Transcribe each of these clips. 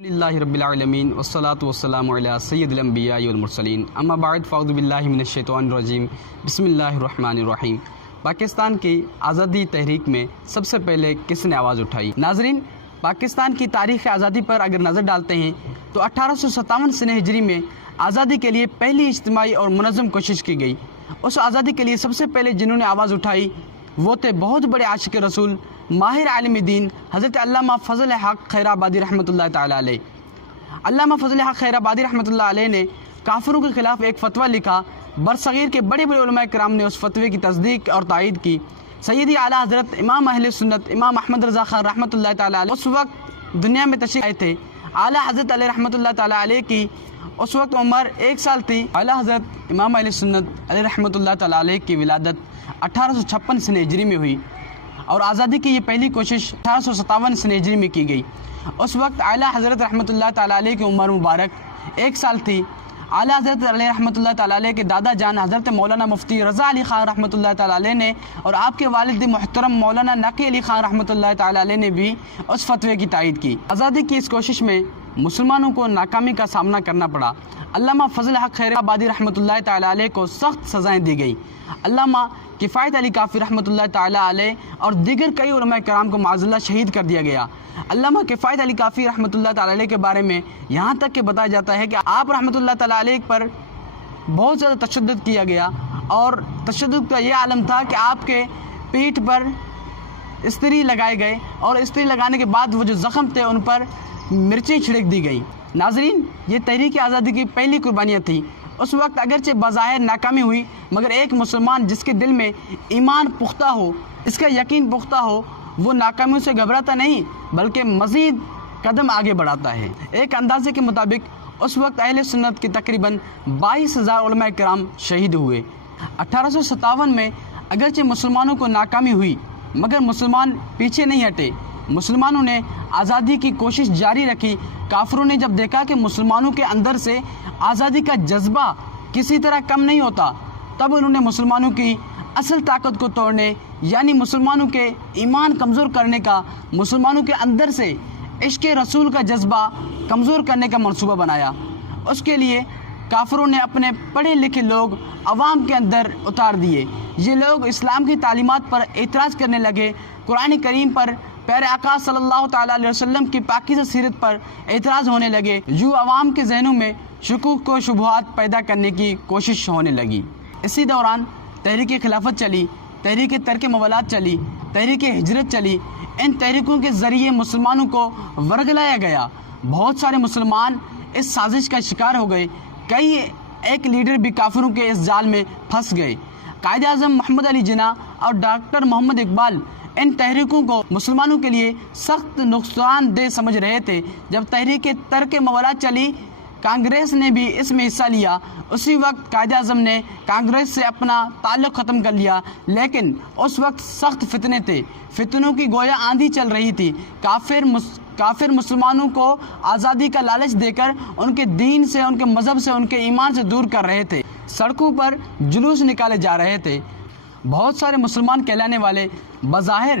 للہ رب العالمین والصلاة والسلام علی سید الانبیاء والمرسلین اما بعد فاعوذ باللہ من الشیطان الرجیم بسم اللہ الرحمن الرحیم۔ پاکستان کی آزادی تحریک میں سب سے پہلے کس نے آواز اٹھائی؟ ناظرین، پاکستان کی تاریخ آزادی پر اگر نظر ڈالتے ہیں تو 1857 سنہ ہجری میں آزادی کے لیے پہلی اجتماعی اور منظم کوشش کی گئی۔ اس آزادی کے لیے سب سے پہلے جنہوں نے آواز اٹھائی وہ تھے بہت بڑے عاشق رسول، ماہر عالم دین حضرت علامہ فضل حق خیر آبادی رحمۃ اللہ تعالیٰ علیہ۔ علامہ فضل حق خیر آبادی رحمۃ اللہ علیہ نے کافروں کے خلاف ایک فتویٰ لکھا۔ برصغیر کے بڑے بڑے علماء کرام نے اس فتوے کی تصدیق اور تائید کی۔ سیدی اعلیٰ حضرت امام اہل سنت امام احمد رضا خان رحمۃ اللہ تعالیٰ علیہ اس وقت دنیا میں تشریف آئے تھے۔ اعلیٰ حضرت علیہ رحمۃ اللہ تعالیٰ علیہ کی اس وقت عمر 1 سال تھی۔ اعلیٰ حضرت امام اہل سنت علیہ رحمۃ اللہ تعالیٰ علیہ کی ولادت 1856 سنہ ہجری میں ہوئی اور آزادی کی یہ پہلی کوشش 1857 سنہ ہجری میں کی گئی۔ اس وقت اعلیٰ حضرت رحمۃ اللہ تعالیٰ علیہ کی عمر مبارک 1 سال تھی۔ اعلیٰ حضرت علیہ رحمۃ اللہ تعالیٰ علیہ کے دادا جان حضرت مولانا مفتی رضا علی خان رحمۃ اللہ تعالیٰ علیہ نے اور آپ کے والد محترم مولانا نقی علی خان رحمۃ اللہ تعالیٰ علیہ نے بھی اس فتوے کی تائید کی۔ آزادی کی اس کوشش میں مسلمانوں کو ناکامی کا سامنا کرنا پڑا۔ علامہ فضل حق خیر آبادی رحمۃ اللہ تعالیٰ علیہ کو سخت سزائیں دی گئی۔ علامہ کفایت علی کافی رحمۃ اللہ تعالیٰ علیہ اور دیگر کئی علماء کرام کو معاذ اللہ شہید کر دیا گیا۔ علامہ کفایت علی کافی رحمۃ اللہ تعالیٰ علیہ کے بارے میں یہاں تک کہ بتایا جاتا ہے کہ آپ رحمۃ اللہ تعالیٰ علیہ پر بہت زیادہ تشدد کیا گیا اور تشدد کا یہ عالم تھا کہ آپ کے پیٹھ پر استری لگائے گئے اور استری لگانے کے بعد وہ جو زخم تھے ان پر مرچیں چھڑک دی گئیں۔ ناظرین، یہ تحریک آزادی کی پہلی قربانیاں تھیں۔ اس وقت اگرچہ بظاہر ناکامی ہوئی مگر ایک مسلمان جس کے دل میں ایمان پختہ ہو، اس کا یقین پختہ ہو، وہ ناکامیوں سے گھبراتا نہیں بلکہ مزید قدم آگے بڑھاتا ہے۔ ایک اندازے کے مطابق اس وقت اہل سنت کے تقریباً 22,000 علماء کرام شہید ہوئے۔ 1857 میں اگرچہ مسلمانوں کو ناکامی ہوئی مگر مسلمان پیچھے نہیں ہٹے۔ مسلمانوں نے آزادی کی کوشش جاری رکھی۔ کافروں نے جب دیکھا کہ مسلمانوں کے اندر سے آزادی کا جذبہ کسی طرح کم نہیں ہوتا تب انہوں نے مسلمانوں کی اصل طاقت کو توڑنے یعنی مسلمانوں کے ایمان کمزور کرنے کا، مسلمانوں کے اندر سے عشق رسول کا جذبہ کمزور کرنے کا منصوبہ بنایا۔ اس کے لیے کافروں نے اپنے پڑھے لکھے لوگ عوام کے اندر اتار دیے۔ یہ لوگ اسلام کی تعلیمات پر اعتراض کرنے لگے، قرآن کریم پر، پیارے آقا صلی اللہ تعالیٰ علیہ وسلم کی پاکیزہ سیرت پر اعتراض ہونے لگے۔ جو عوام کے ذہنوں میں شکوک و شبہات پیدا کرنے کی کوشش ہونے لگی۔ اسی دوران تحریک خلافت چلی، تحریک ترک موالات چلی، تحریک ہجرت چلی۔ ان تحریکوں کے ذریعے مسلمانوں کو ورگلایا گیا۔ بہت سارے مسلمان اس سازش کا شکار ہو گئے۔ کئی ایک لیڈر بھی کافروں کے اس جال میں پھنس گئے۔ قائد اعظم محمد علی جناح اور ڈاکٹر محمد اقبال ان تحریکوں کو مسلمانوں کے لیے سخت نقصان دہ سمجھ رہے تھے۔ جب تحریک ترک موالات چلی، کانگریس نے بھی اس میں حصہ لیا۔ اسی وقت قائد اعظم نے کانگریس سے اپنا تعلق ختم کر لیا، لیکن اس وقت سخت فتنے تھے، فتنوں کی گویا آندھی چل رہی تھی۔ کافر مسلمانوں کو آزادی کا لالچ دے کر ان کے دین سے، ان کے مذہب سے، ان کے ایمان سے دور کر رہے تھے۔ سڑکوں پر جلوس نکالے جا رہے تھے۔ بہت سارے مسلمان کہلانے والے، بظاہر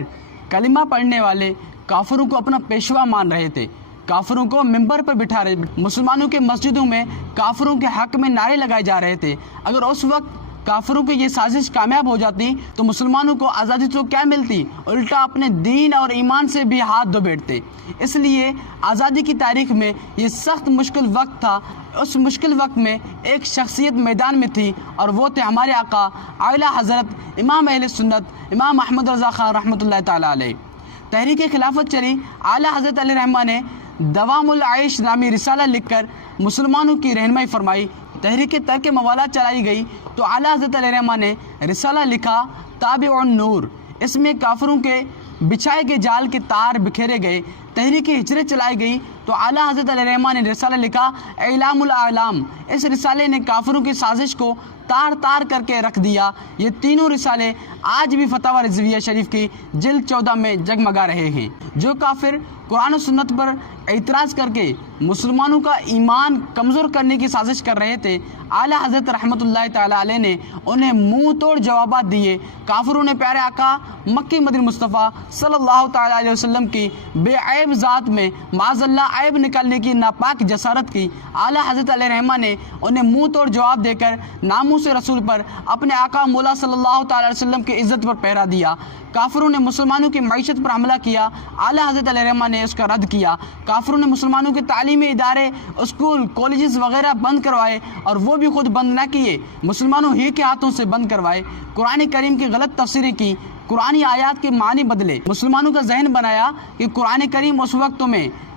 کلمہ پڑھنے والے کافروں کو اپنا پیشوا مان رہے تھے، کافروں کو ممبر پر بٹھا رہے، مسلمانوں کے مسجدوں میں کافروں کے حق میں نعرے لگائے جا رہے تھے۔ اگر اس وقت کافروں کی یہ سازش کامیاب ہو جاتی تو مسلمانوں کو آزادی تو کیا ملتی، الٹا اپنے دین اور ایمان سے بھی ہاتھ دھو بیٹھتے۔ اس لیے آزادی کی تاریخ میں یہ سخت مشکل وقت تھا۔ اس مشکل وقت میں ایک شخصیت میدان میں تھی اور وہ تھے ہمارے آقا اعلیٰ حضرت امام اہل سنت امام احمد رضا خان رحمۃ اللہ تعالیٰ علیہ۔ تحریک خلافت چلی۔ اعلیٰ حضرت علیہ رحمہ نے دوام العیش نامی رسالہ لکھ کر مسلمانوں کی رہنمائی فرمائی۔ تحریک ترک موالات چلائی گئی تو اعلیٰ حضرت علیہ رحمہ نے رسالہ لکھا تابع النور۔ اس میں کافروں کے بچھائے گئے جال کے تار بکھیرے گئے۔ تحریک ہجرت چلائی گئی تو اعلیٰ حضرت علیہ رحمہ نے رسالہ لکھا اعلام الاعلام۔ اس رسالے نے کافروں کی سازش کو تار تار کر کے رکھ دیا۔ یہ تینوں رسالے آج بھی فتاوی رضویہ شریف کی جلد 14 میں جگمگا رہے ہیں۔ جو کافر قرآن و سنت پر اعتراض کر کے مسلمانوں کا ایمان کمزور کرنے کی سازش کر رہے تھے، اعلیٰ حضرت رحمۃ اللہ تعالیٰ علیہ نے انہیں منہ توڑ جوابات دیے۔ کافروں نے پیارے آقا مکی مدنی مصطفیٰ صلی اللہ تعالیٰ علیہ وسلم کی بے عیب ذات میں معاذ اللہ عیب نکالنے کی ناپاک جسارت کی۔ اعلیٰ حضرت علیہ رحمہ نے انہیں منہ توڑ جواب دے کر ناموس رسول پر، اپنے آقا مولا صلی اللہ تعالیٰ علیہ وسلم کی عزت پر پہرا دیا۔ کافروں نے مسلمانوں کی معیشت پر حملہ کیا، اعلیٰ حضرت علیہ رحمہ نے اس کا رد کیا۔ کافروں نے مسلمانوں کے تعلیمی ادارے، اسکول، کالجز وغیرہ بند کروائے، اور وہ بھی خود بند نہ کیے، مسلمانوں ہی کے ہاتھوں سے بند کروائے۔ قرآن کریم کی غلط تفسیریں کی، قرآنی آیات کے معنی بدلے، مسلمانوں کا ذہن بنایا کہ قرآن کریم اس وقت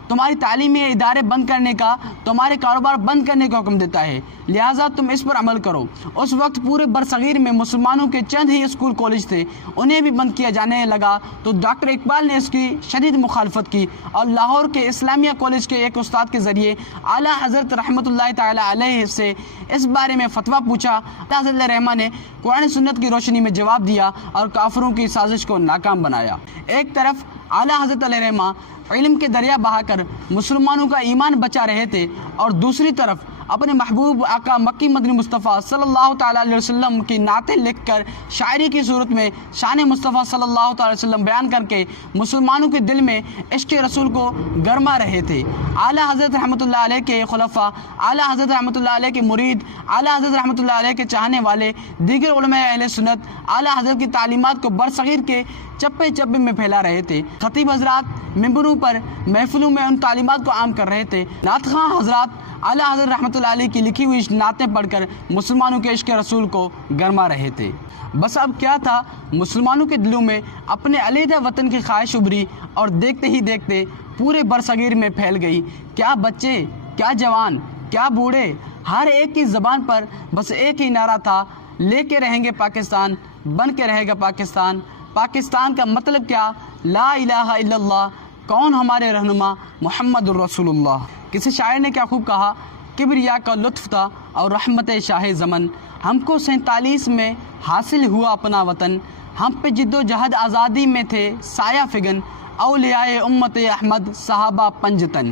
تمہاری تعلیمی ادارے بند کرنے کا، تمہارے کاروبار بند کرنے کا حکم دیتا ہے، لہٰذا تم اس پر عمل کرو۔ اس وقت پورے برصغیر میں مسلمانوں کے چند ہی اسکول کالج تھے، انہیں بھی بند کیا جانے لگا تو ڈاکٹر اقبال نے اس کی شدید مخالفت کی اور لاہور کے اسلامیہ کالج کے ایک استاد کے ذریعے اعلیٰ حضرت رحمۃ اللہ تعالیٰ علیہ سے اس بارے میں فتویٰ پوچھا۔ حضرت رحمہ نے قرآن سنت کی روشنی میں جواب دیا اور کافروں کی سازش کو ناکام بنایا۔ ایک طرف اعلیٰ حضرت علیہ رحمہ علم کے دریا بہا کر مسلمانوں کا ایمان بچا رہے تھے، اور دوسری طرف اپنے محبوب آقا مکی مدنی مصطفیٰ صلی اللہ تعالیٰ علیہ وسلم کی نعتیں لکھ کر شاعری کی صورت میں شان مصطفیٰ صلی اللہ تعالیٰ علیہ وسلم بیان کر کے مسلمانوں کے دل میں عشق رسول کو گرما رہے تھے۔ اعلیٰ حضرت رحمۃ اللہ علیہ کے خلفاء، اعلیٰ حضرت رحمۃ اللہ علیہ کے مرید، اعلیٰ حضرت رحمۃ اللہ علیہ کے چاہنے والے، دیگر علماء اہل سنت اعلیٰ حضرت کی تعلیمات کو برصغیر کے چپے چپے میں پھیلا رہے تھے۔ خطیب حضرات ممبروں پر محفلوں میں ان تعلیمات کو عام کر رہے تھے۔ نعت خواں حضرات اعلیٰ حضرت رحمۃ اللہ علیہ کی لکھی ہوئی نعتیں پڑھ کر مسلمانوں کے عشق رسول کو گرما رہے تھے۔ بس اب کیا تھا، مسلمانوں کے دلوں میں اپنے علیحدہ وطن کی خواہش ابھری اور دیکھتے ہی دیکھتے پورے برصغیر میں پھیل گئی۔ کیا بچے، کیا جوان، کیا بوڑھے، ہر ایک کی زبان پر بس ایک ہی نعرہ تھا، لے کے رہیں گے پاکستان، بن کے رہے گا پاکستان۔ پاکستان کا مطلب کیا؟ لا الہ الا اللہ، کون ہمارے رہنما؟ محمد الرسول اللہ۔ کسی شاعر نے کیا خوب کہا، کبریا کا لطف تھا اور رحمت شاہ زمن، ہم کو 47 میں حاصل ہوا اپنا وطن، ہم پہ جد و جہد آزادی میں تھے سایہ فگن، اولیاء امت احمد صحابہ پنجتن۔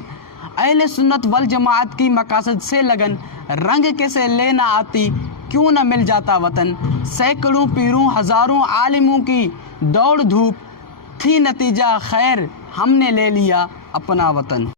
اہل سنت والجماعت کی مقاصد سے لگن، رنگ کیسے لینا آتی کیوں نہ مل جاتا وطن، سینکڑوں پیروں ہزاروں عالموں کی دوڑ دھوپ تھی، نتیجہ خیر ہم نے لے لیا اپنا وطن۔